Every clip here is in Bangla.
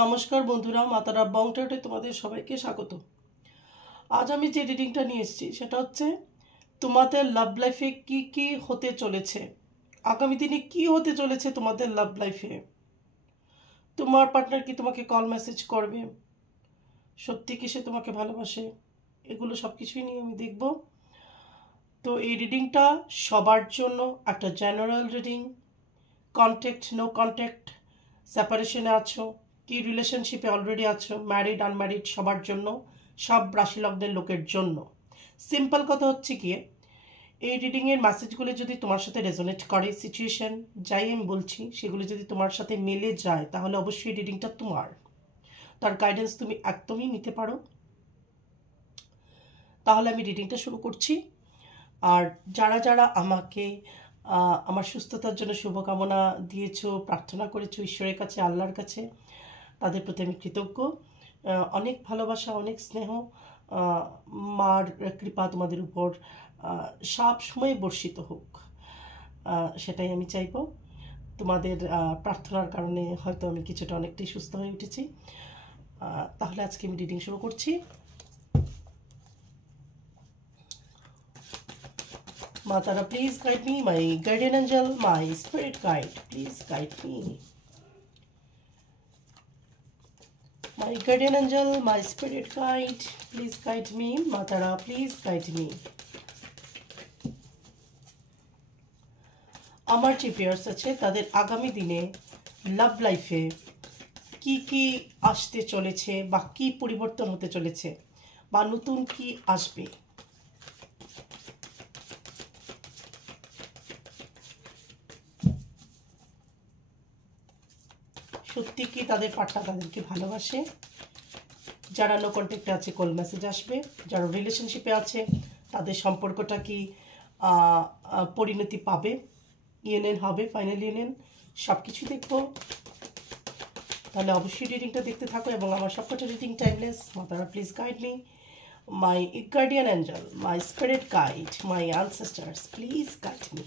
নমস্কার বন্ধুরা, মাতারা বংটাটে তোমাদের সবাইকে স্বাগত। আজ আমি যে রিডিংটা নিয়ে এসেছি সেটা হচ্ছে তোমাদের লাভ লাইফে কি কি হতে চলেছে, আগামী দিনে কি হতে চলেছে তোমাদের লাভ লাইফে। তোমার পার্টনার কি তোমাকে কল মেসেজ করবে, সত্যি কি সে তোমাকে ভালোবাসে, এগুলো সব কিছুই নিয়ে আমি দেখব। তো এই রিডিংটা সবার জন্য একটা general reading. Contact, no contact, সেপারেশনে আছো কি রিলেশনশিপে অলরেডি আছো, ম্যারিড আনম্যারিড, সবার জন্য, সব রাশি লগ্নের লোকের জন্য। সিম্পল কথা হচ্ছে কি, এই রিডিংয়ের মেসেজগুলো যদি তোমার সাথে রেজোনেট করে, সিচুয়েশন যাই আমি বলছি সেগুলো যদি তোমার সাথে মিলে যায়, তাহলে অবশ্যই রিডিংটা তোমার। তার গাইডেন্স তুমি একদমই নিতে পারো। তাহলে আমি রিডিংটা শুরু করছি। আর যারা যারা আমাকে আমার সুস্থতার জন্য শুভকামনা দিয়েছো, প্রার্থনা করেছো ঈশ্বরের কাছে, আল্লাহর কাছে, তাদের প্রতি আমি কৃতজ্ঞ। অনেক ভালোবাসা, অনেক স্নেহ, মার কৃপা তোমাদের উপর সব সময় বর্ষিত হোক, সেটাই আমি চাইব। তোমাদের প্রার্থনার কারণে হয়তো আমি কিছুটা অনেকটাই সুস্থ হয়ে উঠেছি। তাহলে আজকে আমি রিডিং শুরু করছি। Matara, please guide me, my guardian angel, my spirit guide, please guide me. My guardian angel, my spirit guide, please guide me. Matara, please guide me. আমার যে পেয়ার্স আছে তাদের আগামী দিনে লাভ লাইফে কি কি আসতে চলেছে, বা কি পরিবর্তন হতে চলেছে, বা নতুন কি আসবে। সত্যি কি তাদের পার্টনার তাদেরকে ভালোবাসে? যারা নো কন্ট্যাক্টে আছে কল মেসেজ আসবে, যারা রিলেশনশিপে আছে তাদের সম্পর্কটা কি পরিণতি পাবে, ইউনিয়ন হবে, ফাইনাল ইউনিয়ন, সব কিছু দেখবো। তাহলে অবশ্যই রিডিংটা দেখতে থাকো এবং আমার সবকটা reading timeless. Maa Tara please guide me, my guardian angel, my spirit guide, my ancestors, please guide me.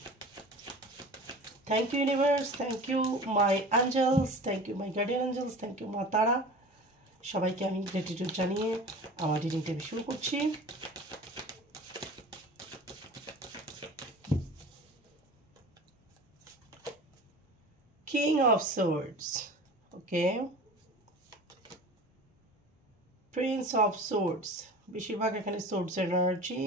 Thank you universe, thank you my angels, thank you my guardian angels, thank you Maa Tara. সবাইকে আমি গ্র্যাটিটিউড জানিয়ে আমার রিডিংটা শুরু করছি। King of swords, okay, Prince of swords, বেশিরভাগ এখানে swords energy,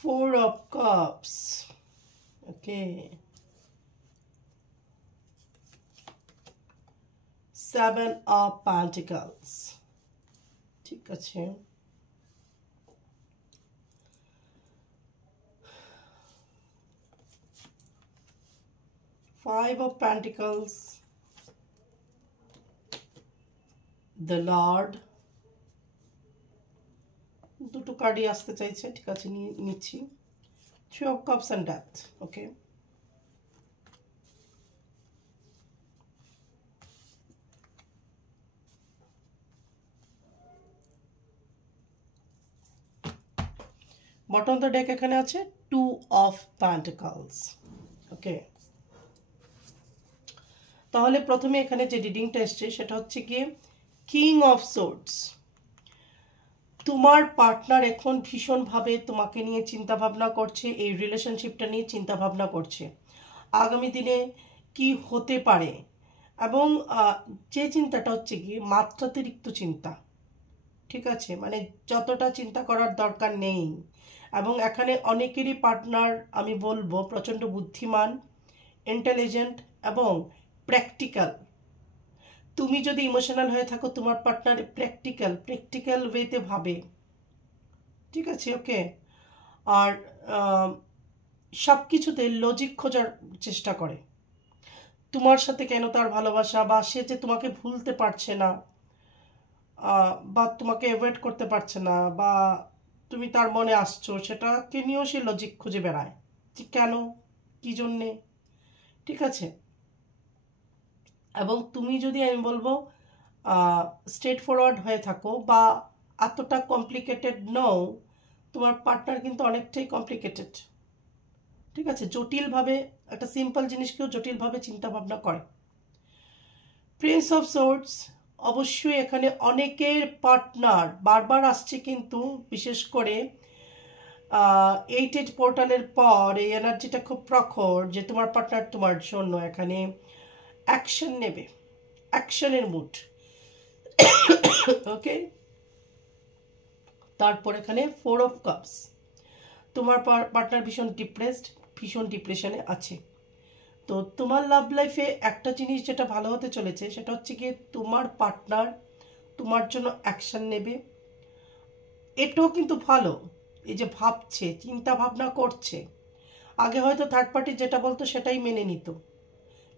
four of cups, okay, seven of pentacles, ঠিক আছে, five of pentacles, the Lord, দুটো কার্ডই আসতে চাইছে, ঠিক আছে নিচ্ছি, three of cups and death, okay. Bottom of the deck এখানে আছে টু অফ পেন্টিকলস, ওকে। তাহলে প্রথমে এখানে যে রিডিংটা এসছে সেটা হচ্ছে গিয়ে কিং অফ সোর্ডস। তোমার পার্টনার এখন ভীষণভাবে তোমাকে নিয়ে চিন্তা ভাবনা করছে, এই রিলেশনশিপটা নিয়ে চিন্তা ভাবনা করছে আগামী দিনে কি হতে পারে। এবং যে চিন্তাটা হচ্ছে গিয়ে মাত্রাতিরিক্ত চিন্তা, ঠিক আছে, মানে যতটা চিন্তা করার দরকার নেই। এবং এখানে অনেকেরই পার্টনার আমি বলবো প্রচণ্ড বুদ্ধিমান, ইন্টেলিজেন্ট এবং প্র্যাকটিক্যাল। তুমি যদি ইমোশনাল হয়ে থাকো, তোমার পার্টনার প্র্যাকটিক্যাল ওয়েতে ভাবে, ঠিক আছে, ওকে। আর সব কিছুতে লজিক খোঁজার চেষ্টা করে। তোমার সাথে কেন তার ভালোবাসা, বা সে যে তোমাকে ভুলতে পারছে না, বা তোমাকে অ্যাভয়েড করতে পারছে না, বা তুমি তার মনে আসছো, সেটাকে নিয়েও সে লজিক খুঁজে বেড়ায় যে কেন, কি জন্যে, ঠিক আছে। এবং তুমি যদি আমি বলবো স্ট্রেট ফরওয়ার্ড হয়ে থাকো বা এতটা কমপ্লিকেটেড নও, তোমার পার্টনার কিন্তু অনেকটাই কমপ্লিকেটেড, ঠিক আছে, জটিলভাবে একটা সিম্পল জিনিসকেও জটিলভাবে চিন্তা ভাবনা করে। প্রিন্স অফ সোর্ডস অবশ্যই এখানে অনেকের পার্টনার বারবার আসছে, কিন্তু বিশেষ করে 8 পোর্টালের পর এই এনার্জিটা খুব প্রখর যে তোমার পার্টনার তোমার জন্য এখানে অ্যাকশন নেবে, অ্যাকশনের মুড। ওকে, তারপর এখানে 4 অফ কাপস, তোমার পার্টনার ভীষণ ডিপ্রেসড, ভীষণ ডিপ্রেশনে আছে। তো তোমার লাভ লাইফে একটা জিনিস যেটা ভালো হতে চলেছে সেটা হচ্ছে কি তোমার পার্টনার তোমার জন্য অ্যাকশন নেবে। এটাও কিন্তু ভালো, এই যে ভাবছে, চিন্তা ভাবনা করছে। আগে হয়তো থার্ড পার্টি যেটা বলতো সেটাই মেনে নিত,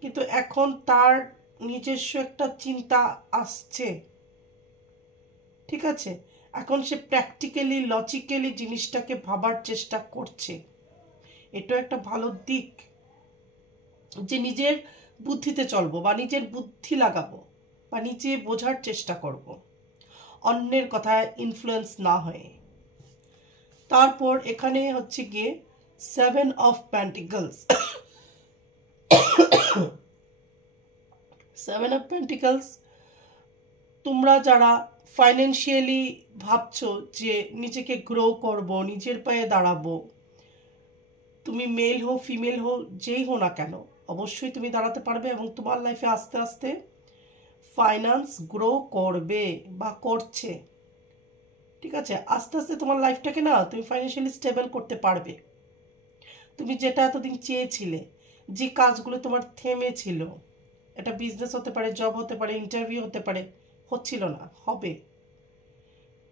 কিন্তু এখন তার নিজস্ব একটা চিন্তা আসছে, ঠিক আছে? এখন সে প্র্যাকটিক্যালি লজিক্যালি জিনিসটাকে ভাবার চেষ্টা করছে। এটাও একটা ভালো দিক যে নিজের বুদ্ধিতে চলবো বা নিজের বুদ্ধি লাগাবো বা নিজে বোঝার চেষ্টা করব, অন্যের কথায় ইনফ্লুয়েন্স না হয়ে। তারপর এখানে হচ্ছে গিয়ে 7 অফ পেন্টিকলস। 7 অফ পেন্টিকলস, তোমরা যারা ফাইন্যান্সিয়ালি ভাবছো যে নিজেকে গ্রো করব, নিজের পায়ে দাঁড়াবো, তুমি মেল হো ফিমেল হো যেই হো না কেন, অবশ্যই তুমি দাঁড়াতে পারবে এবং তোমার লাইফে আস্তে আস্তে ফাইন্যান্স গ্রো করবে বা করছে, ঠিক আছে? আস্তে আস্তে তোমার লাইফটাকে না তুমি ফাইন্যান্সিয়ালি স্টেবল করতে পারবে। তুমি যেটা এতদিন চেয়েছিলে, যে কাজগুলো তোমার থেমে ছিল, এটা বিজনেস হতে পারে, জব হতে পারে, ইন্টারভিউ হতে পারে, হচ্ছিল না, হবে।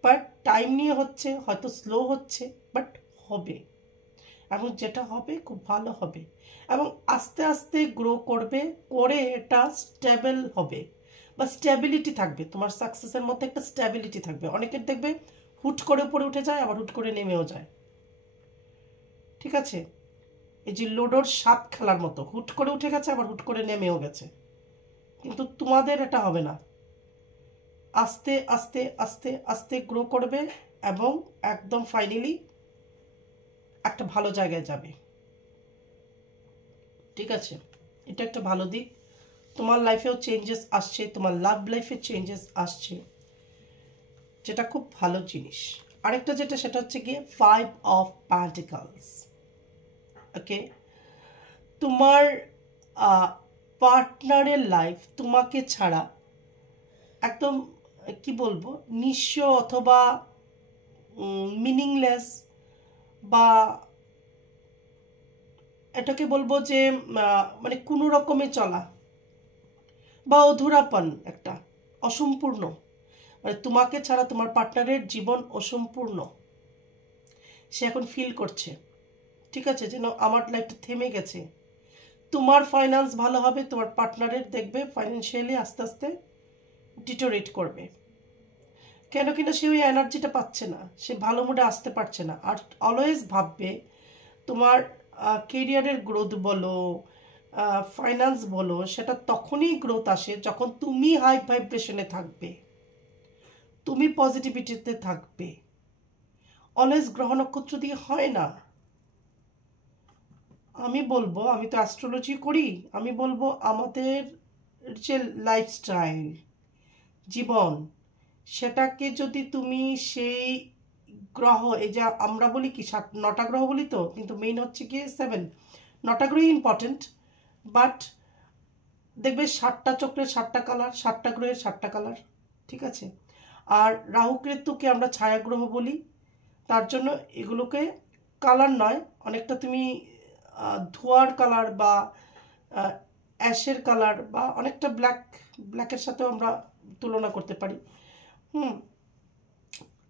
বাট টাইম নিয়ে হচ্ছে, হয়তো স্লো হচ্ছে, বাট হবে। এবং যেটা হবে খুব ভালো হবে এবং আস্তে আস্তে গ্রো করবে, করে এটা স্টেবল হবে বা স্টেবিলিটি থাকবে। তোমার সাকসেসের মধ্যে একটা স্টেবিলিটি থাকবে। অনেকের দেখবে হুট করে উপরে উঠে যায়, আবার হুট করে নেমেও যায়, ঠিক আছে? এই যে লুডোর 7 খেলার মতো, হুট করে উঠে গেছে আবার হুট করে নেমেও গেছে, কিন্তু তোমাদের এটা হবে না। আস্তে আস্তে আস্তে আস্তে গ্রো করবে এবং একদম ফাইনালি একটা ভালো জায়গায় যাবে, ঠিক আছে? এটা একটা ভালো দিক। তোমার লাইফেও চেঞ্জেস আসছে, তোমার লাভ লাইফে চেঞ্জেস আসছে, যেটা খুব ভালো জিনিস। আরেকটা যেটা সেটা হচ্ছে গিয়ে 5 অফ পেন্টিকলস। ওকে, তোমার পার্টনারের লাইফ তোমাকে ছাড়া একদম কি বলবো নিঃস্ব অথবা মিনিংলেস, বা এটাকে বলবো যে মানে কোনো রকমে চলা বা অধুরাপন, একটা অসম্পূর্ণ, মানে তোমাকে ছাড়া তোমার পার্টনারের জীবন অসম্পূর্ণ, সে এখন ফিল করছে, ঠিক আছে? যেন আমার লাইফটা থেমে গেছে। তোমার ফাইন্যান্স ভালো হবে, তোমার পার্টনারের দেখবে ফাইন্যান্সিয়ালি আস্তে আস্তে ডিটোরেট করবে, কেন কিনা সে ওই এনার্জিটা পাচ্ছে না, সে ভালো মুডে আসতে পারছে না। আর অলওয়েজ ভাববে তোমার কেরিয়ারের গ্রোথ বলো, ফাইন্যান্স বলো, সেটা তখনই গ্রোথ আসে যখন তুমি হাই ভাইব্রেশনে থাকবে, তুমি পজিটিভিটিতে থাকবে। অলওয়েজ গ্রহ নক্ষত্র দিয়ে হয় না। আমি বলবো, আমি তো অ্যাস্ট্রোলজি করি, আমি বলবো আমাদের যে লাইফস্টাইল, জীবন, সেটাকে যদি তুমি সেই গ্রহ, এই যে আমরা বলি কি 9টা গ্রহ বলি তো, কিন্তু মেইন হচ্ছে কি 7, 9টা গ্রহই ইম্পর্টেন্ট। বাট দেখবে 7টা চক্রের 7টা কালার, 7টা গ্রহের 7টা কালার, ঠিক আছে? আর রাহু কেতুকে আমরা ছায়াগ্রহ বলি, তার জন্য এগুলোকে কালার নয়, অনেকটা তুমি ধোঁয়ার কালার বা অ্যাশের কালার বা অনেকটা ব্ল্যাকের সাথেও আমরা তুলনা করতে পারি।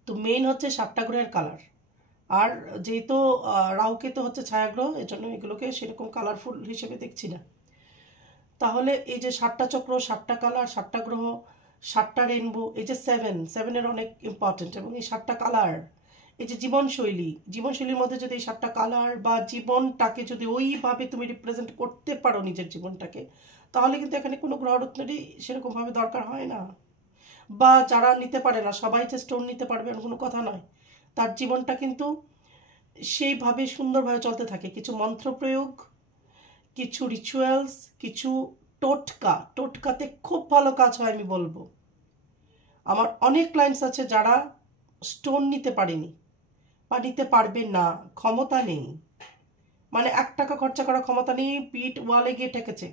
তো মেইন হচ্ছে 7টা গ্রহের কালার। আর যেহেতু রাহু কেতু হচ্ছে ছায়াগ্রহ, এজন্য এগুলোকে সেরকম কালারফুল হিসেবে দেখছি না। তাহলে এই যে 7টা চক্র, 7টা কালার, 7টা গ্রহ, 7টা রেইনবো, এই যে 7-7-এর অনেক ইম্পর্টেন্ট, এবং এই 7টা কালার, এই যে জীবনশৈলীর মধ্যে যদি এই 7টা কালার বা জীবনটাকে যদি ওইভাবে তুমি রিপ্রেজেন্ট করতে পারো নিজের জীবনটাকে, তাহলে কিন্তু এখানে কোনো গ্রহরত্নেরই সেরকমভাবে দরকার হয় না। বা যারা নিতে পারে না, সবাই যে স্টোন নিতে পারবে এমন কোনো কথা নয়। তার জীবনটা কিন্তু সেইভাবে সুন্দরভাবে চলতে থাকে। কিছু মন্ত্র প্রয়োগ, কিছু রিচুয়ালস, কিছু টোটকাতে খুব ভালো কাজ হয় আমি বলবো। আমার অনেক ক্লায়েন্টস আছে যারা স্টোন নিতে পারেনি বা নিতে পারবে না, ক্ষমতা নেই, মানে 1 টাকা খরচা করার ক্ষমতা নেই, পিঠ ওয়ালে গিয়ে ঠেকেছে,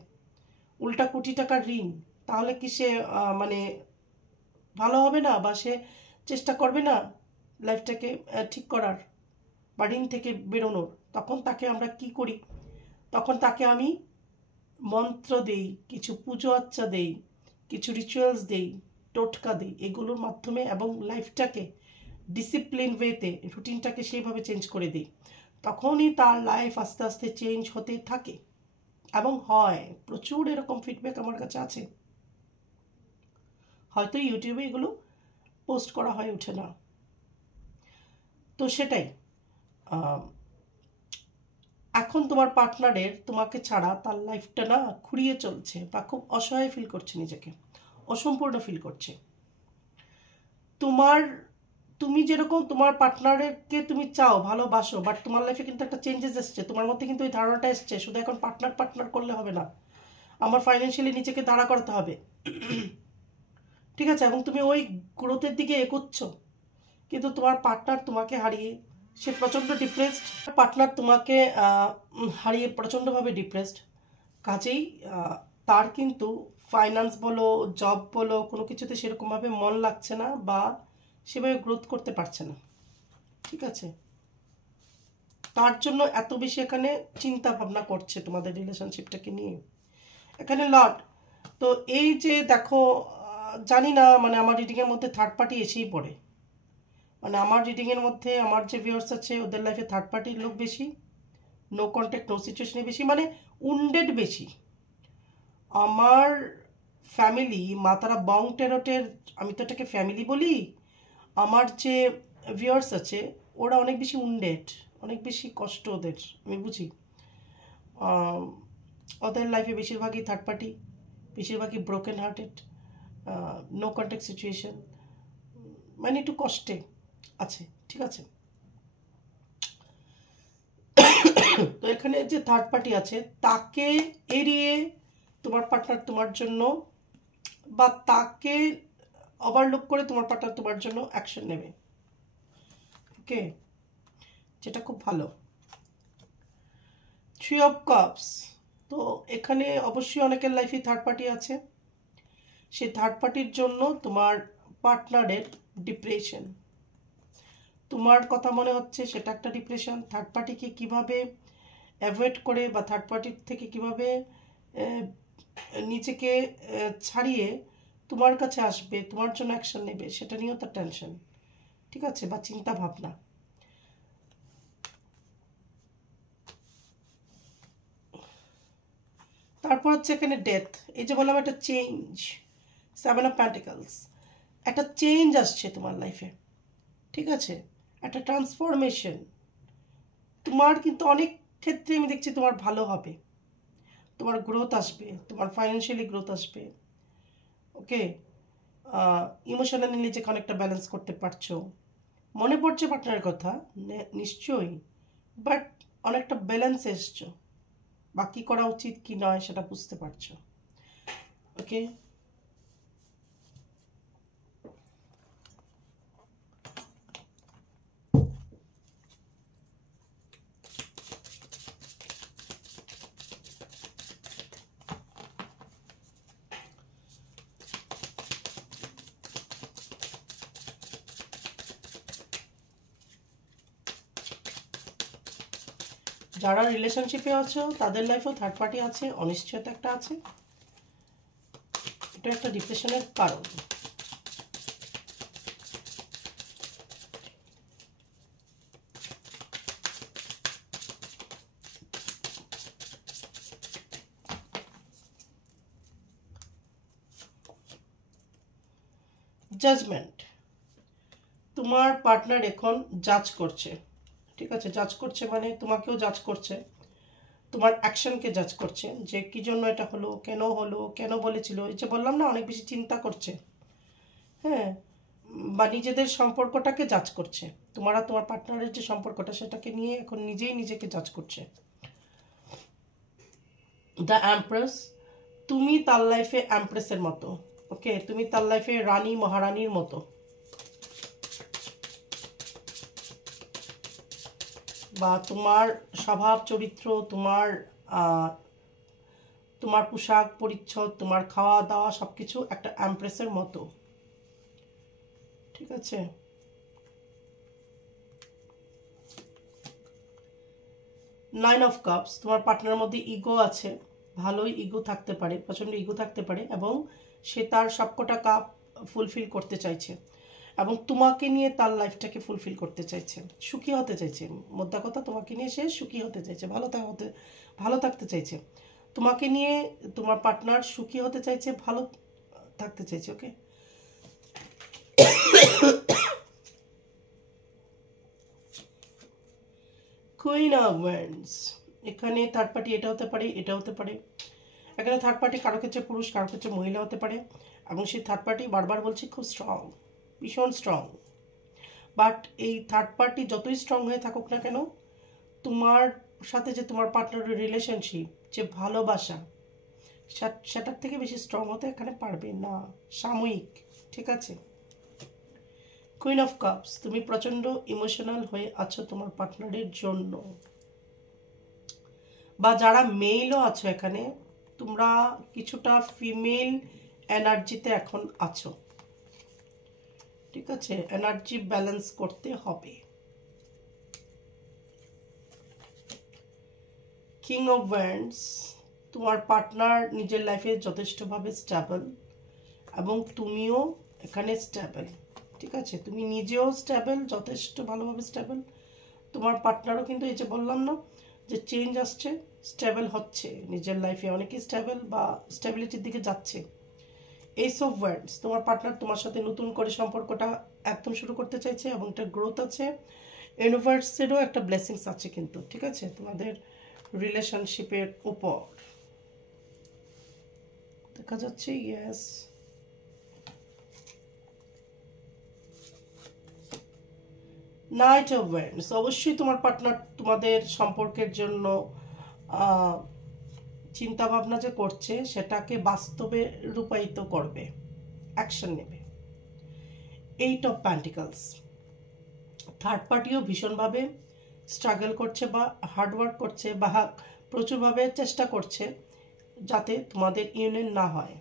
উল্টা কোটি টাকার ঋণ। তাহলে কি সে মানে ভালো হবে না, বা সে চেষ্টা করবে না লাইফটাকে ঠিক করার বা ঋণ থেকে বেরোনোর? তখন তাকে আমরা কি করি, তখন তাকে আমি মন্ত্র দেই, কিছু পুজো আচ্চা দেই, কিছু রিচুয়ালস দেই, টোটকা দিই, এগুলোর মাধ্যমে, এবং লাইফটাকে ডিসিপ্লিন ওয়েতে, রুটিনটাকে সেইভাবে চেঞ্জ করে দিই। তখনই তার লাইফ আস্তে আস্তে চেঞ্জ হতে থাকে এবং হয়। প্রচুর এরকম ফিডব্যাক আমার কাছে আছে। হয়তো ইউটিউবে এগুলো পোস্ট করা হয়ে ওঠে না। তো সেটাই, এখন তোমার পার্টনারের তোমাকে ছাড়া তার লাইফটা না খুঁড়িয়ে চলছে, বা খুব অসহায় ফিল করছে, নিজেকে অসম্পূর্ণ ফিল করছে। তুমি যেরকম তোমার পার্টনারকে তুমি চাও, ভালোবাসো, বাট তোমার লাইফে কিন্তু একটা চেঞ্জেস এসছে, তোমার মধ্যে কিন্তু ওই ধারণাটা এসছে শুধু এখন পার্টনার করলে হবে না, আমার ফাইন্যান্সিয়ালি নিজেকে দাঁড়া করতে হবে, ঠিক আছে? এবং তুমি ওই গ্রোথের দিকে এগোচ্ছ, কিন্তু তোমার পার্টনার তোমাকে হারিয়ে সে প্রচণ্ড ডিপ্রেসড, পার্টনার তোমাকে হারিয়ে প্রচণ্ডভাবে ডিপ্রেসড। কাজেই তার কিন্তু ফাইন্যান্স বলো, জব বলো, কোনো কিছুতে সেরকমভাবে মন লাগছে না, বা সেভাবে গ্রোথ করতে পারছে না, ঠিক আছে? তার জন্য এত বেশি এখানে চিন্তা ভাবনা করছে তোমাদের রিলেশনশিপটাকে নিয়ে, এখানে লট। তো এই যে দেখো, জানি না, মানে আমার রিডিংয়ের মধ্যে থার্ড পার্টি এসেই পড়ে, মানে আমার রিডিংয়ের মধ্যে আমার যে ভিউয়ার্স আছে ওদের লাইফে থার্ড পার্টির লোক বেশি, নো কন্ট্যাক্ট নো সিচুয়েশনে বেশি, মানে উন্ডেড বেশি। আমার ফ্যামিলি মাতারা বং টেরোটের, আমি তো এটাকে ফ্যামিলি বলি, আমার যে ভিউয়ার্স আছে ওরা অনেক বেশি উন্ডেড, অনেক বেশি কষ্ট ওদের, আমি বুঝি। ওদের লাইফে বেশিরভাগই থার্ড পার্টি, বেশিরভাগই broken hearted, no contact situation, মানে একটু কষ্টে আছে, ঠিক আছে? তো এখানে যে থার্ড পার্টি আছে তাকে এড়িয়ে তোমার পার্টনার তোমার জন্য, বা তাকে ওভারলুক করে তোমার পার্টনার তোমার জন্য অ্যাকশন নেবে, ওকে, যেটা খুব ভালো। 3 অফ কাপস, তো এখানে অবশ্যই অনেকের লাইফে থার্ড পার্টি আছে, সেই থার্ড পার্টির জন্য তোমার পার্টনারের ডিপ্রেশন, তোমার কথা মনে হচ্ছে সেটা একটা ডিপ্রেশন। থার্ড পার্টিকে কিভাবে অ্যাভয়েড করে, বা থার্ড পার্টির থেকে কিভাবে নিজেকে ছাড়িয়ে তোমার কাছে আসবে, তোমার জন্য অ্যাকশন নেবে, সেটা নিয়েও তার টেনশন, ঠিক আছে, বা চিন্তা ভাবনা। তারপর হচ্ছে এখানে ডেথ, এই যে বললাম একটা চেঞ্জ, 7 অফ পেন্টিকলস, একটা চেঞ্জ আসছে তোমার লাইফে, ঠিক আছে, একটা ট্রান্সফরমেশন। তোমার কিন্তু অনেক ক্ষেত্রে আমি দেখছি তোমার ভালো হবে, তোমার গ্রোথ আসবে, তোমার ফাইন্যান্সিয়ালি গ্রোথ আসবে, ওকে। ইমোশনালি নিজেকে অনেকটা ব্যালেন্স করতে পারছো, মনে পড়ছে পার্টনারের কথা নিশ্চয়ই, বাট অনেকটা ব্যালেন্স এসছো, বা কী করা উচিত কি নয় সেটা বুঝতে পারছো, ওকে। যারা রিলেশনশিপে আছো তাদের লাইফেও থার্ড পার্টি আছে, অনিশ্চয়তা একটা আছে, এটা একটা ডিপ্রেশনের কারণ। জাজমেন্ট, তোমার পার্টনার এখন জাজ করছে, ঠিক আছে, জাজ করছে মানে তোমাকেও জাজ করছে, তোমার অ্যাকশনকে জাজ করছে, যে কি জন্য এটা হলো, কেন বলেছিল, এই যে বললাম না, অনেক বেশি চিন্তা করছে, হ্যাঁ, বা নিজেদের সম্পর্কটাকে জাজ করছে, তোমার আর তোমার পার্টনারের যে সম্পর্কটা সেটাকে নিয়ে এখন নিজেই নিজেকে জাজ করছে। দ্য এমপ্রেস, তুমি তার লাইফে এমপ্রেসের মতো, ওকে, তুমি তার লাইফে রানী মহারানীর মতো। বা তোমার স্বভাব চরিত্র, তোমার তোমার পোশাক পরিচ্ছদ, তোমার খাওয়া দাওয়া সবকিছু একটা এমপ্রেসের মতো, ঠিক আছে। নাইন অফ কাপস, তোমার পার্টনারের মধ্যে ইগো আছে, ভালোই ইগো থাকতে পারে, প্রচণ্ড ইগো থাকতে পারে, এবং সে তার সবকটা কাপ ফুলফিল করতে চাইছে এবং তোমাকে নিয়ে তার লাইফটাকে ফুলফিল করতে চাইছে, সুখী হতে চাইছে। মোদ্দা কথা, তোমাকে নিয়ে সে সুখী হতে চাইছে, ভালো থাকতে চাইছে। তোমাকে নিয়ে তোমার পার্টনার সুখী হতে চাইছে, ভালো থাকতে চাইছে, ওকে। কুইন অফ ওয়ান্ডস, এখানে থার্ড পার্টি এটা হতে পারে, এটা হতে পারে। এখানে থার্ড পার্টি কারো ক্ষেত্রে পুরুষ, কারো ক্ষেত্রে মহিলা হতে পারে, এবং সেই থার্ড পার্টি বারবার বলছি খুব স্ট্রং, ভীষণ স্ট্রং। বাট এই থার্ড পার্টি যতই স্ট্রং হয়ে থাকুক না কেন, তোমার সাথে যে তোমার পার্টনারের রিলেশনশিপ, যে ভালোবাসা, সেটার থেকে বেশি স্ট্রং হতে এখানে পারবে না, সাময়িক, ঠিক আছে। কুইন অফ কাপস, তুমি প্রচণ্ড ইমোশনাল হয়ে আছো তোমার পার্টনারের জন্য, বা যারা মেলও আছো এখানে, তোমরা কিছুটা ফিমেল এনার্জিতে এখন আছো, ঠিক আছে। এনার্জি ব্যালেন্স করতে হবে। কিং অফ ওয়ান্ডস, তোমার পার্টনার নিজের লাইফে যথেষ্টভাবে স্টেবল, এবং তুমিও এখানে স্টেবল, ঠিক আছে। তুমি নিজেও স্টেবল, যথেষ্ট ভালোভাবে স্টেবল। তোমার পার্টনারও কিন্তু, এই যে বললাম না যে চেঞ্জ আসছে, স্টেবল হচ্ছে নিজের লাইফে, অনেকেই স্টেবল বা স্টেবিলিটির দিকে যাচ্ছে। এইস অফ ওয়ান্ডস, তোমার পার্টনার তোমার সাথে নতুন করে সম্পর্কটা একদম শুরু করতে চাইছে, এবং একটা গ্রোথ আছে, ইউনিভার্সেরও একটা ব্লেসিংস আছে কিন্তু, ঠিক আছে, তোমাদের রিলেশনশিপের উপর দেখা যাচ্ছে। ইয়েস, নাইট অফ ওয়ান্ডস, অবশ্যই তোমার পার্টনার তোমাদের সম্পর্কের জন্য চিন্তা ভাবনা যে করছে সেটাকে বাস্তবে রূপায়িত করবে, অ্যাকশন নেবে। এইট অফ প্যান্টিকলস, থার্ড পার্টিও ভীষণভাবে স্ট্রাগল করছে বা হার্ডওয়ার্ক করছে, বা প্রচুরভাবে চেষ্টা করছে যাতে তোমাদের ইউনিয়ন না হয়।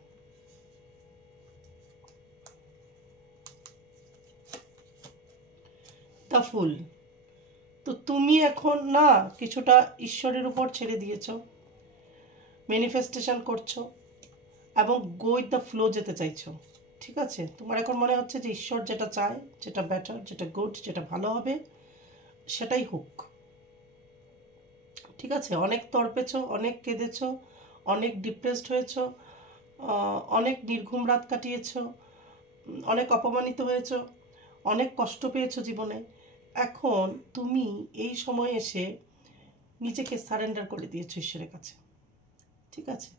দ্য ফুল, তো তুমি এখন না কিছুটা ঈশ্বরের উপর ছেড়ে দিয়েছো, ম্যানিফেস্টেশন করছো, এবং গো উইথ দ্য ফ্লো যেতে চাইছো, ঠিক আছে। তোমার এখন মনে হচ্ছে যে ঈশ্বর যেটা চায়, যেটা বেটার, যেটা গুড, যেটা ভালো হবে, সেটাই হোক, ঠিক আছে। অনেক তড়পেছো, অনেক কেঁদেছো, অনেক ডিপ্রেসড হয়েছো, অনেক নির্ঘুম রাত কাটিয়েছো, অনেক অপমানিত হয়েছো, অনেক কষ্ট পেয়েছো জীবনে। এখন তুমি এই সময় এসে নিজেকে সারেন্ডার করে দিয়েছো ঈশ্বরের কাছে, ঠিক আছে,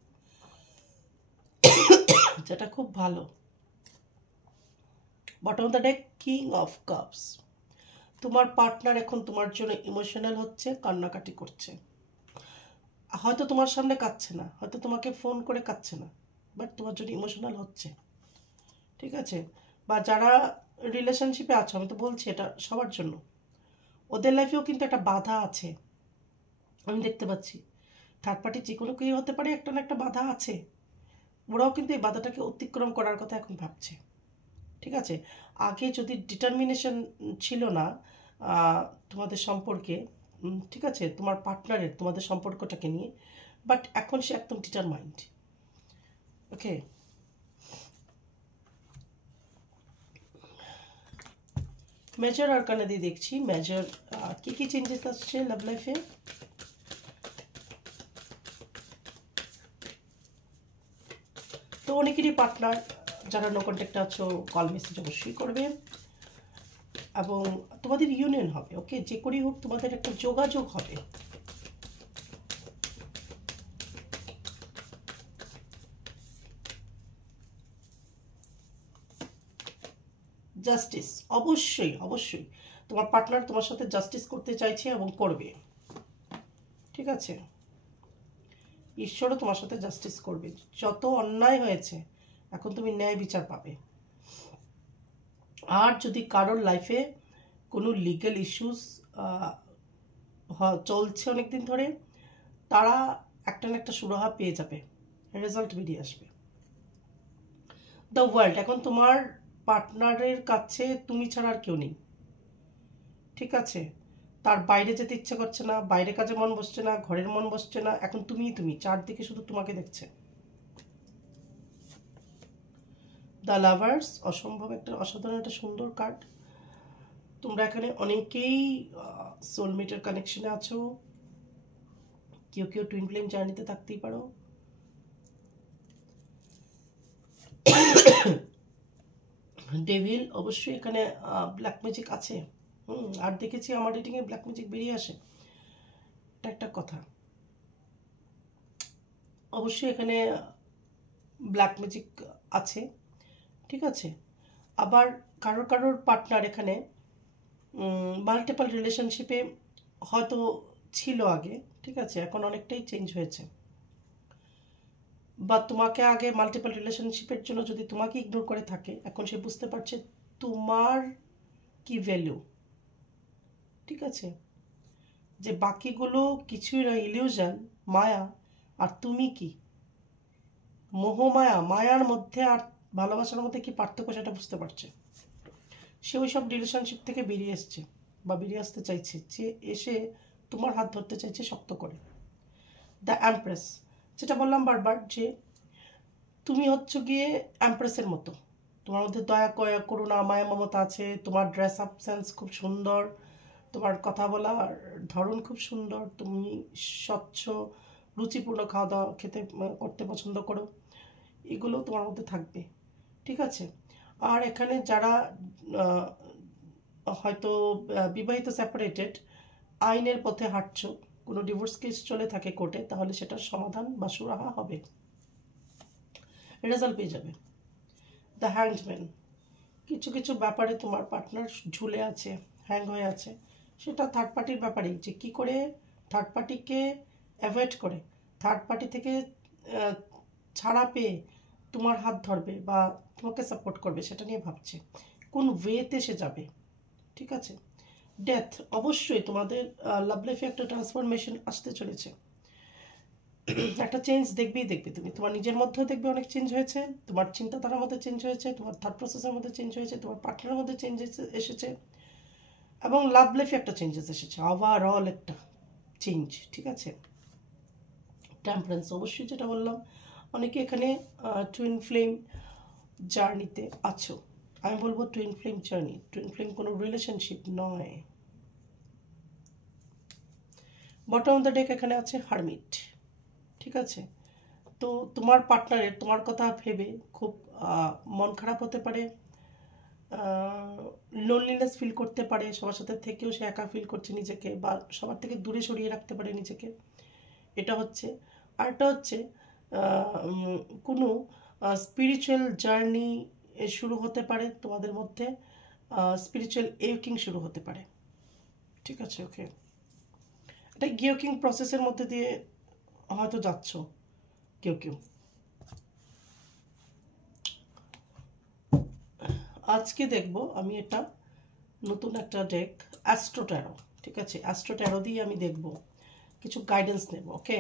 যেটা খুব ভালো। Bottom of the deck, king of cups, তোমার পার্টনার এখন তোমার জন্য ইমোশনাল হচ্ছে, কান্নাকাটি করছে, হয়তো তোমার সামনে কাঁদছে না, হয়তো তোমাকে ফোন করে কাঁদছে না, বাট তোমার জন্য ইমোশনাল হচ্ছে, ঠিক আছে। বা যারা রিলেশনশিপে আছো, আমি তো বলছি এটা সবার জন্য, ওদের লাইফেও কিন্তু একটা বাধা আছে, আমি দেখতে পাচ্ছি। থার্ড পার্টি যে কোনো কেউ হতে পারে, একটা না একটা বাধা আছে, ওরাও কিন্তু এই বাধাটাকে অতিক্রম করার কথা এখন ভাবছে, ঠিক আছে। আগে যদি ডিটারমিনেশন ছিল না তোমাদের সম্পর্কে, ঠিক আছে, তোমার পার্টনারের তোমাদের সম্পর্কটাকে নিয়ে, বাট এখন সে একদম ডিটারমাইন্ড, ওকে। মেজর আরকানা দিয়ে দেখছি মেজর কি চেঞ্জেস আসছে লাভ লাইফে। তো অনেকেরই পার্টনার, যারা নো কন্ট্যাক্টে আছো, কল মেসেজ অবশ্যই করবে, এবং তোমাদের ইউনিয়ন হবে, ওকে, যে করেই হোক তোমাদের একটা যোগাযোগ হবে। জাস্টিস, অবশ্যই অবশ্যই তোমার পার্টনার তোমার সাথে জাস্টিস করতে চাইছে এবং করবে, ঠিক আছে। ঈশ্বরও তোমার সাথে জাস্টিস করবে। যত অন্যায় হয়েছে এখন তুমি ন্যায় বিচার পাবে। আর যদি কারোর লাইফে কোনো লিগ্যাল ইস্যুস চলছে অনেকদিন ধরে, তারা একটা না একটা সুরাহা পেয়ে যাবে, রেজাল্ট বেরিয়ে আসবে। দ্য ওয়ার্ল্ড, এখন তোমার পার্টনারের কাছে তুমি ছাড়া আর কেউ নেই, ঠিক আছে? তার বাইরে যেতে ইচ্ছে করছে না, বাইরে কাজে মন বসছে না, ঘরের মন বসছে না, এখন তুমি চারদিকে শুধু তোমাকে দেখছে। দ্য লাভার্স, অসম্ভব একটা অসাধারণ একটা সুন্দর কার্ড। তোমরা এখানে অনেকেই সোলমেটের কানেকশনে আছো, কেউ কেউ টুইন ফ্লেম জার্নিতে থাকতেই পারো। ডেভিল, অবশ্যই এখানে ব্ল্যাক ম্যাজিক আছে। আর দেখেছি আমার রিডিংয়ে ব্ল্যাক ম্যাজিক বেরিয়ে আসে, এটা একটা কথা। অবশ্যই এখানে ব্ল্যাক ম্যাজিক আছে, ঠিক আছে? আবার কারোর কারোর পার্টনার এখানে মাল্টিপল রিলেশনশিপে হয়তো ছিল আগে, ঠিক আছে, এখন অনেকটাই চেঞ্জ হয়েছে। বা তোমাকে আগে মাল্টিপল রিলেশনশিপের জন্য যদি তোমাকে ইগনোর করে থাকে, এখন সে বুঝতে পারছে তোমার কি ভ্যালু, ঠিক আছে? যে বাকিগুলো কিছুই না, ইলিউশন, মায়া, আর তুমি কি মোহমায়া, মায়ার মধ্যে আর ভালোবাসার মধ্যে কি পার্থক্য সেটা বুঝতে পারছে। সে ওই সব রিলেশনশিপ থেকে বেরিয়ে এসছে বা বেরিয়ে আসতে চাইছে, যে এসে তোমার হাত ধরতে চাইছে শক্ত করে। দ্য এমপ্রেস, যেটা বললাম বারবার, যে তুমি হচ্ছে গিয়ে এমপ্রেসের মতো, তোমার মধ্যে দয়া করুণা মায়া মমতা আছে, তোমার ড্রেস আপ সেন্স খুব সুন্দর, তোমার কথা বলার ধরন খুব সুন্দর, তুমি স্বচ্ছ রুচিপূর্ণ খাওয়া দাওয়া করতে পছন্দ করো, এগুলো তোমার মধ্যে থাকবে, ঠিক আছে? আর এখানে যারা হয়তো বিবাহিত সেপারেটেড, আইনের পথে হাঁটছো, কোনো ডিভোর্স কেস চলে থাকে কোর্টে, তাহলে সেটার সমাধান বা সুরাহা হবে, রেজাল্ট পেয়ে যাবে। দ্য হ্যাংডম্যান, কিছু কিছু ব্যাপারে তোমার পার্টনার ঝুলে আছে, হ্যাং হয়ে আছে, সেটা থার্ড পার্টির ব্যাপারেই, যে কী করে থার্ড পার্টিকে অ্যাভয়েড করে, থার্ড পার্টি থেকে ছাড়া পেয়ে তোমার হাত ধরবে বা তোমাকে সাপোর্ট করবে, সেটা নিয়ে ভাবছে কোন ওয়েতে সে যাবে, ঠিক আছে? ডেথ, অবশ্যই তোমাদের লাভ লাইফে একটা ট্রান্সফরমেশন আসতে চলেছে, একটা চেঞ্জ দেখবে তুমি, তোমার নিজের মধ্যেও দেখবে অনেক চেঞ্জ হয়েছে, তোমার চিন্তাধারার মধ্যে চেঞ্জ হয়েছে, তোমার থার্ড প্রসেসের মধ্যে চেঞ্জ হয়েছে, তোমার পার্টনারের মধ্যে চেঞ্জ এসেছে, এবং লাভ লাইফে একটা চেঞ্জেস এসেছে, ওভারঅল একটা চেঞ্জ, ঠিক আছে? টেম্পারেন্স, অবশ্যই যেটা বললাম, অনেকে এখানে টুইন ফ্লেম জার্নিতে আছো। আমি বলবো twin flame journey, twin flame কোনো রিলেশনশিপ নয়। বটম অফ দ্য ডেক এখানে আছে হারমিট, ঠিক আছে? তো তোমার পার্টনারের তোমার কথা ভেবে খুব মন খারাপ হতে পারে, লোনলিনেস ফিল করতে পারে, সবার সাথে থেকেও সে একা ফিল করছে নিজেকে, বা সবার থেকে দূরে সরিয়ে রাখতে পারে নিজেকে, এটা হচ্ছে। আরটা হচ্ছে কোনো স্পিরিচুয়াল জার্নি শুরু হতে পারে তোমাদের মধ্যে, স্পিরিচুয়াল এওকিং শুরু হতে পারে, ঠিক আছে? ওকে, এটা গিওকিং প্রসেসের মধ্যে দিয়ে হয়তো যাচ্ছ কেউ কেউ। আজকে দেখব আমি এটা নতুন একটা ডেক, অ্যাস্ট্রো ট্যারো, ঠিক আছে? অ্যাস্ট্রো ট্যারো দিয়ে আমি দেখব, কিছু গাইডেন্স নেব, ওকে?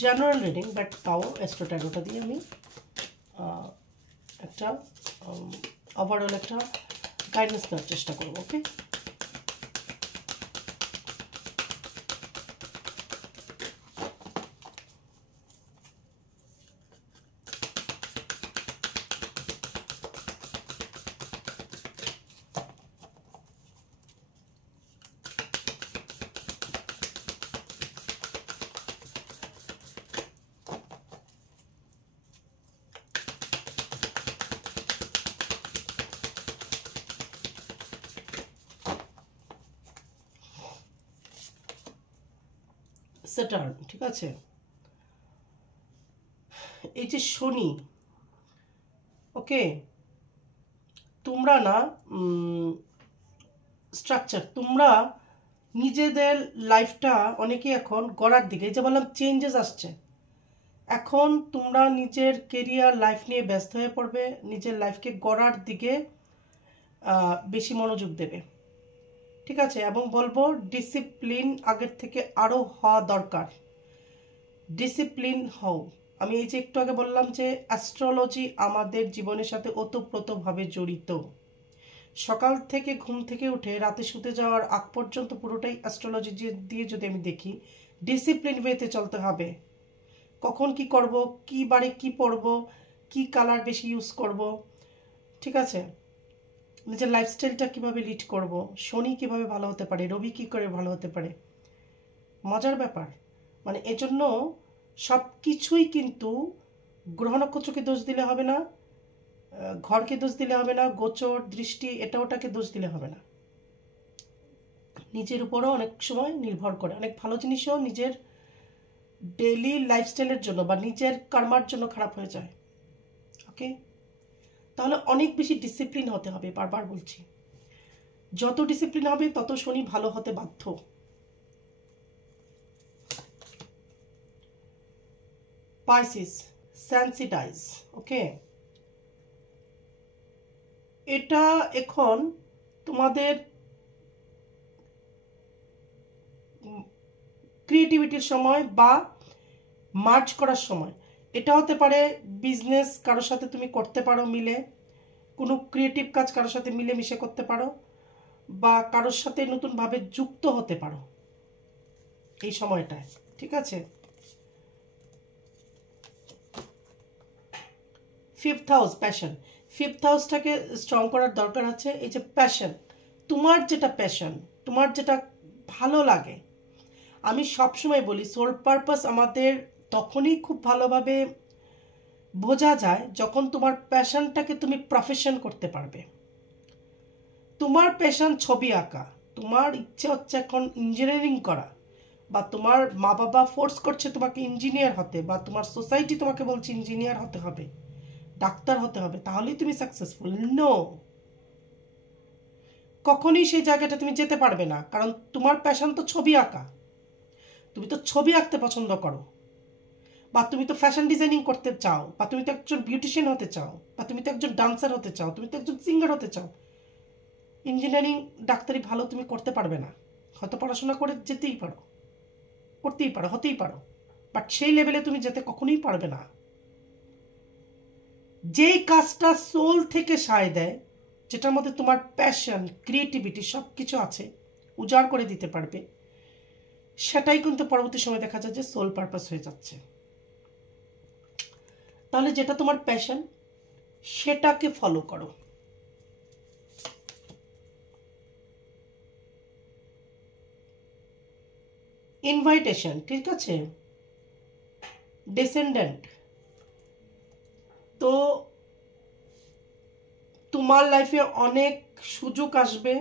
জেনারেল রিডিং, বাট তাও অ্যাস্ট্রো ট্যারোটা দিয়ে আমি একটা ওভারঅল একটা গাইডেন্স নেওয়ার চেষ্টা করব, ওকে? স্যাটার্ন, ঠিক আছে? এই যে শনি, ওকে, তোমরা না স্ট্রাকচার, তোমরা নিজেদের লাইফটা অনেকে এখন গড়ার দিকে, এই যে বললাম চেঞ্জেস আসছে, এখন তোমরা নিজের কেরিয়ার লাইফ নিয়ে ব্যস্ত হয়ে পড়বে, নিজের লাইফকে গড়ার দিকে বেশি মনোযোগ দেবে, ঠিক আছে? এবং বলবো ডিসিপ্লিন আগের থেকে আরও হওয়া দরকার, ডিসিপ্লিন হও। আমি এই যে একটু আগে বললাম যে অ্যাস্ট্রোলজি আমাদের জীবনের সাথে ওতপ্রোতভাবে জড়িত। সকাল থেকে ঘুম থেকে উঠে রাতে শুতে যাওয়ার আগ পর্যন্ত পুরোটাই অ্যাস্ট্রোলজি দিয়ে যদি আমি দেখি, ডিসিপ্লিন ওয়েতে চলতে হবে। কখন কি করব, কি বারে কি পরব, কি কালার বেশি ইউজ করব, ঠিক আছে? নিজের লাইফস্টাইলটা কিভাবে লিড করব, শনি কিভাবে ভালো হতে পারে, রবি কি করে ভালো হতে পারে, মজার ব্যাপার। মানে এজন্য সব কিছুই কিন্তু গ্রহ নক্ষত্রকে দোষ দিলে হবে না, ঘরকে দোষ দিলে হবে না, গোচর দৃষ্টি এটা ওটাকে দোষ দিলে হবে না, নিজের উপরও অনেক সময় নির্ভর করে। অনেক ভালো জিনিসও নিজের ডেইলি লাইফস্টাইলের জন্য বা নিজের কর্মার জন্য খারাপ হয়ে যায়। ওকে, তাহলে অনেক বেশি ডিসিপ্লিন হতে হবে, বারবার বলছি। যত ডিসিপ্লিন হবে তত শনি ভালো হতে বাধ্য। Pisces, sensitise. ওকে, এটা এখন তোমাদের ক্রিয়েটিভিটির সময় বা মার্চ করার সময়। এটা হতে পারে বিজনেস কারোর সাথে তুমি করতে পারো মিলে, কোনো ক্রিয়েটিভ কাজ কারোর সাথে মিলে মিশে করতে পারো, বা কারোর সাথে নতুনভাবে যুক্ত হতে পারো এই সময়টায়, ঠিক আছে? Fifth house, passion. ফিফথ হাউসটাকে স্ট্রং করার দরকার আছে। এই যে প্যাশন, তোমার যেটা প্যাশন, তোমার যেটা ভালো লাগে, আমি সবসময় বলি সোল পারপাস আমাদের তখনই খুব ভালোভাবে বোঝা যায় যখন তোমার প্যাশনটাকে তুমি প্রফেশন করতে পারবে। তোমার প্যাশন ছবি আঁকা, তোমার ইচ্ছে হচ্ছে এখন ইঞ্জিনিয়ারিং করা, বা তোমার মা বাবা ফোর্স করছে তোমাকে ইঞ্জিনিয়ার হতে, বা তোমার সোসাইটি তোমাকে বলছে ইঞ্জিনিয়ার হতে হবে, ডাক্তার হতে হবে, তাহলেই তুমি সাকসেসফুল। নো, কখনই সেই জায়গাটা তুমি যেতে পারবে না, কারণ তোমার প্যাশন তো ছবি আঁকা, তুমি তো ছবি আঁকতে পছন্দ করো, বা তুমি তো ফ্যাশন ডিজাইনিং করতে চাও, বা তুমি তো একজন বিউটিশিয়ান হতে চাও, বা তুমি তো একজন ডান্সার হতে চাও, তুমি তো একজন সিঙ্গার হতে চাও। ইঞ্জিনিয়ারিং ডাক্তারি ভালো তুমি করতে পারবে না, হয়তো পড়াশোনা করে যেতেই পারো, করতেই পারো, হতেই পারো, বাট সেই লেভেলে তুমি যেতে কখনোই পারবে না। যেই কাজটা সোল থেকে সায় দেয়, যেটার মধ্যে তোমার প্যাশন ক্রিয়েটিভিটি সব কিছু আছে, উজাড় করে দিতে পারবে, সেটাই কিন্তু পরবর্তী সময় দেখা যায় যে সোল পারপাস হয়ে যাচ্ছে। তাহলে যেটা তোমার প্যাশন সেটাকে ফলো করো। ইনভাইটেশন, ঠিক আছে? ডেসেন্ডেন্ট, তো তোমার লাইফে অনেক সুযোগ আসবে,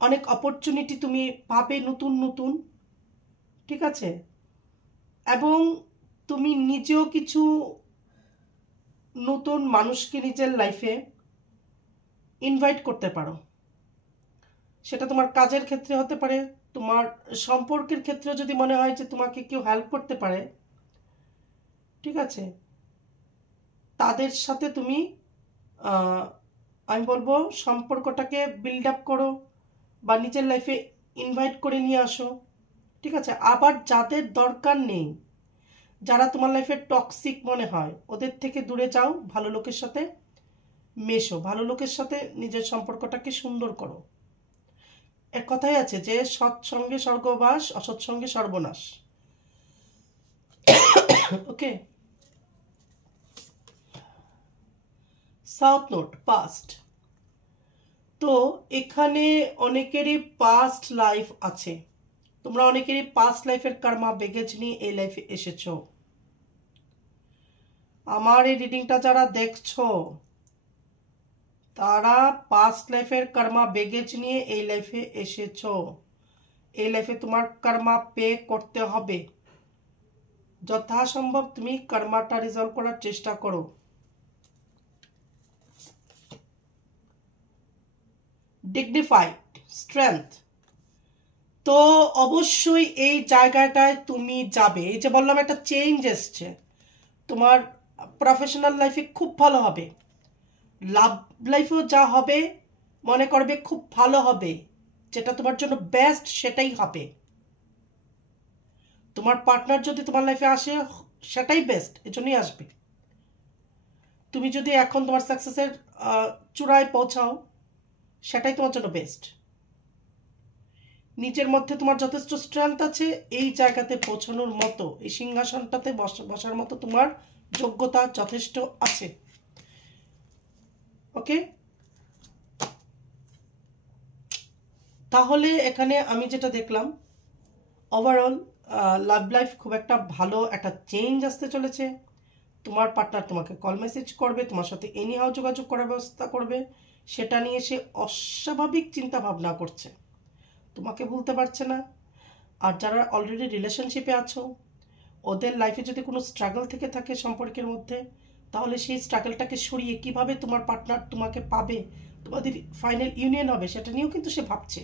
অনেক অপরচুনিটি তুমি পাবে নতুন নতুন, ঠিক আছে? এবং তুমি নিজেও কিছু নতুন মানুষকে নিজের লাইফে ইনভাইট করতে পারো। সেটা তোমার কাজের ক্ষেত্রে হতে পারে, তোমার সম্পর্কের ক্ষেত্রে যদি মনে হয় যে তোমাকে কেউ হেল্প করতে পারে, ঠিক আছে, তাদের সাথে তুমি আমি বলবো সম্পর্কটাকে বিল্ড আপ করো বা নিজের লাইফে ইনভাইট করে নিয়ে আসো, ঠিক আছে? আবার যাদের দরকার নেই, যারা তোমার লাইফে টক্সিক মনে হয়, ওদের থেকে দূরে যাও, ভালো লোকের সাথে মেশো, ভালো লোকের সাথে নিজের সম্পর্কটাকে সুন্দর করো। এক কথাই আছে যে সৎসঙ্গে স্বর্গবাস, অসৎসঙ্গে সর্বনাশ। ওকে, সাউথ নোট, পাস্ট। তো এখানে অনেকেরই পাস্ট লাইফ আছে, তোমরা অনেকেরই পাস্ট লাইফের কর্মা বেগেজ নিয়ে এই লাইফে এসেছো। আমার এই রিডিংটা যারা দেখছো তারা পাস্ট লাইফের কর্মা বেগেজ নিয়ে এই লাইফে এসেছো। এই লাইফে তোমার কর্মা পে করতে হবে, যথাসম্ভব তুমি কর্মাটা রিজলভ করার চেষ্টা করো। Dignified, strength. তো অবশ্যই এই জায়গাটায় তুমি যাবে। এই যে বললাম একটা চেঞ্জ এসছে, তোমার প্রফেশনাল লাইফে খুব ভালো হবে, লাভ লাইফেও যা হবে মনে করবে খুব ভালো হবে, যেটা তোমার জন্য বেস্ট সেটাই হবে। তোমার পার্টনার যদি তোমার লাইফে আসে সেটাই বেস্ট, এজন্যই আসবে। তুমি যদি এখন তোমার সাকসেসের চূড়ায় পৌঁছাও সেটাই তোমার জন্য বেস্ট। নিজের মধ্যে তোমার যথেষ্ট স্ট্রেংথ আছে এই জায়গাতে পৌঁছানোর মতো, এই সিংহাসনটাতে বসার মতো তোমার যোগ্যতা যথেষ্ট আছে। ওকে, তাহলে এখানে আমি যেটা দেখলাম ওভারঅল লাভ লাইফ খুব একটা ভালো একটা চেঞ্জ আসতে চলেছে। তোমার পার্টনার তোমাকে কল মেসেজ করবে, তোমার সাথে এনিহাও যোগাযোগ করার ব্যবস্থা করবে, সেটা নিয়ে সে অস্বাভাবিক চিন্তা ভাবনা করছে, তোমাকে ভুলতে পারছে না। আর যারা অলরেডি রিলেশনশিপে আছো, ওদের লাইফে যদি কোনো স্ট্রাগল থেকে থাকে সম্পর্কের মধ্যে, তাহলে সেই স্ট্রাগলটাকে সরিয়ে কিভাবে তোমার পার্টনার তোমাকে পাবে, তোমাদের ফাইনাল ইউনিয়ন হবে, সেটা নিয়েও কিন্তু সে ভাবছে।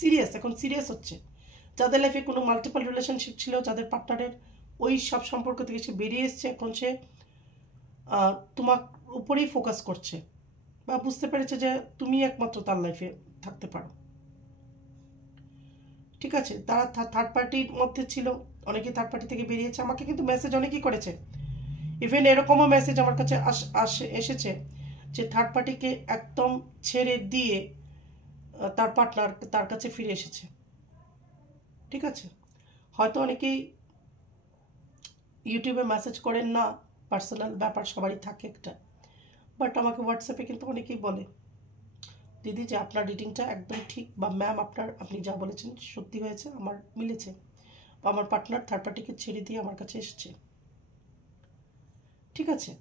সিরিয়াস, এখন সিরিয়াস হচ্ছে। যাদের লাইফে কোনো মাল্টিপল রিলেশনশিপ ছিল, যাদের পার্টনারের ওই সব সম্পর্ক থেকে সে বেরিয়ে এসছে, এখন সে তোমার উপরেই ফোকাস করছে বা বুঝতে পেরেছে যে তুমি একমাত্র তার লাইফে থাকতে পারো। ঠিক আছে, তারা থার্ড পার্টির মধ্যে ছিল, অনেকেই থার্ড পার্টি থেকে বেরিয়েছে। আমাকে কিন্তু মেসেজ অনেকেই করেছে, ইভেন এরকমও মেসেজ আমার কাছে এসেছে যে থার্ড পার্টিকে একদম ছেড়ে দিয়ে তার পার্টনার তার কাছে ফিরে এসেছে। ঠিক আছে, হয়তো অনেকেই ইউটিউবে মেসেজ করেন না, পার্সোনাল ব্যাপার সবারই থাকে একটা, বাট আমাকে হোয়াটসঅ্যাপে কিন্তু অনেকেই বলে দিদি যে আপনার রিডিংটা একদম ঠিক, বা ম্যাম আপনি যা বলেছেন সত্যি হয়েছে, আমার মিলেছে, বা আমার পার্টনার থার্ড পার্টিকে ছেড়ে দিয়ে আমার কাছে এসেছে। ঠিক আছে,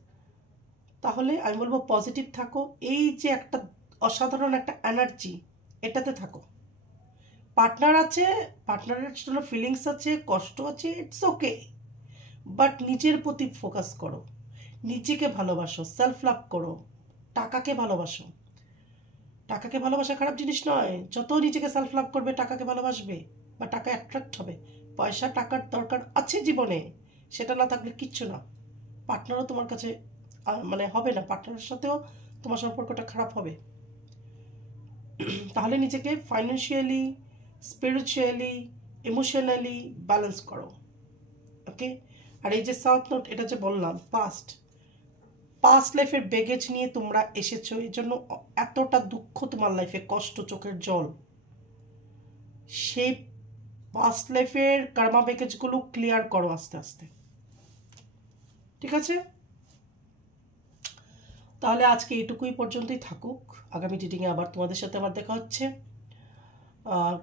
তাহলে আমি বলবো পজিটিভ থাকো, এই যে একটা অসাধারণ একটা এনার্জি, এটাতে থাকো। পার্টনার আছে, পার্টনারের জন্য ফিলিংস আছে, কষ্ট আছে, ইটস ওকে, বাট নিজের প্রতি ফোকাস করো, নিজেকে ভালোবাসো, সেলফ লাভ করো, টাকাকে ভালোবাসো। টাকাকে ভালোবাসা খারাপ জিনিস নয়, যত নিজেকে সেলফ লাভ করবে টাকাকে ভালোবাসবে বা টাকা অ্যাট্রাক্ট হবে। পয়সা টাকার দরকার আছে জীবনে, সেটা না থাকলে কিচ্ছু না। পার্টনারও তোমার কাছে মানে হবে না, পার্টনারের সাথেও তোমার সম্পর্কটা খারাপ হবে। তাহলে নিজেকে ফাইন্যান্সিয়ালি, স্পিরিচুয়ালি, ইমোশনালি ব্যালেন্স করো। ওকে, আর এই যে সাউথ নোট, এটা যে বললাম পাস্ট লাইফের বেগেজ নিয়ে তোমরা এসেছো, এই জন্য এতটা দুঃখ তোমার লাইফে, কষ্ট, চোখের জল। সেই পাস্ট লাইফের কার্মা বেগেজগুলো ক্লিয়ার করো আস্তে আস্তে। ঠিক আছে, তাহলে আজকে এইটুকুই পর্যন্তই থাকুক। আগামী রিডিংয়ে আবার তোমাদের সাথে আবার দেখা হচ্ছে।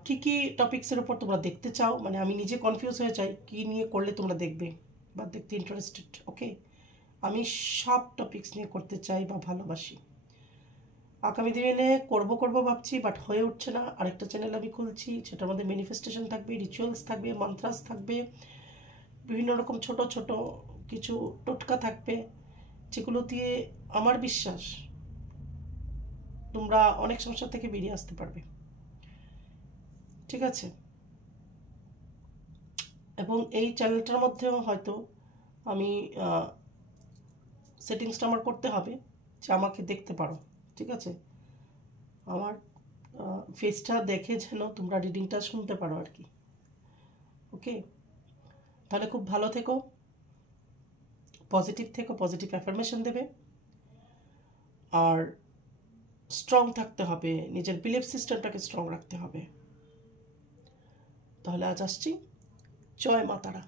কী কী টপিক্সের উপর তোমরা দেখতে চাও, মানে আমি নিজে কনফিউজ হয়ে যাই কী নিয়ে করলে তোমরা দেখবে বা দেখতে ইন্টারেস্টেড। ওকে, আমি সব টপিকস নিয়ে করতে চাই বা ভালোবাসি। আগামী দিনে করবো ভাবছি, বাট হয়ে উঠছে না। আরেকটা চ্যানেল আমি খুলছি, সেটার মধ্যে ম্যানিফেস্টেশন থাকবে, রিচুয়ালস থাকবে, মন্ত্রাস থাকবে, বিভিন্ন রকম ছোট ছোট কিছু টোটকা থাকবে, যেগুলো দিয়ে আমার বিশ্বাস তোমরা অনেক সমস্যা থেকে বেরিয়ে আসতে পারবে। ঠিক আছে, এবং এই চ্যানেলটার মধ্যেও হয়তো আমি সেটিংসটা আমার করতে হবে যে আমাকে দেখতে পারো। ঠিক আছে, আমার ফেসটা দেখে যেন তোমরা রিডিংটা শুনতে পারো আর কি। ওকে, তাহলে খুব ভালো থেকো, পজিটিভ থেকো, পজিটিভ অ্যাফার্মেশন দেবে, আর স্ট্রং থাকতে হবে, নিজের বিলিফ সিস্টেমটাকে স্ট্রং রাখতে হবে। তাহলে আজ আসছি, জয় মা তারা।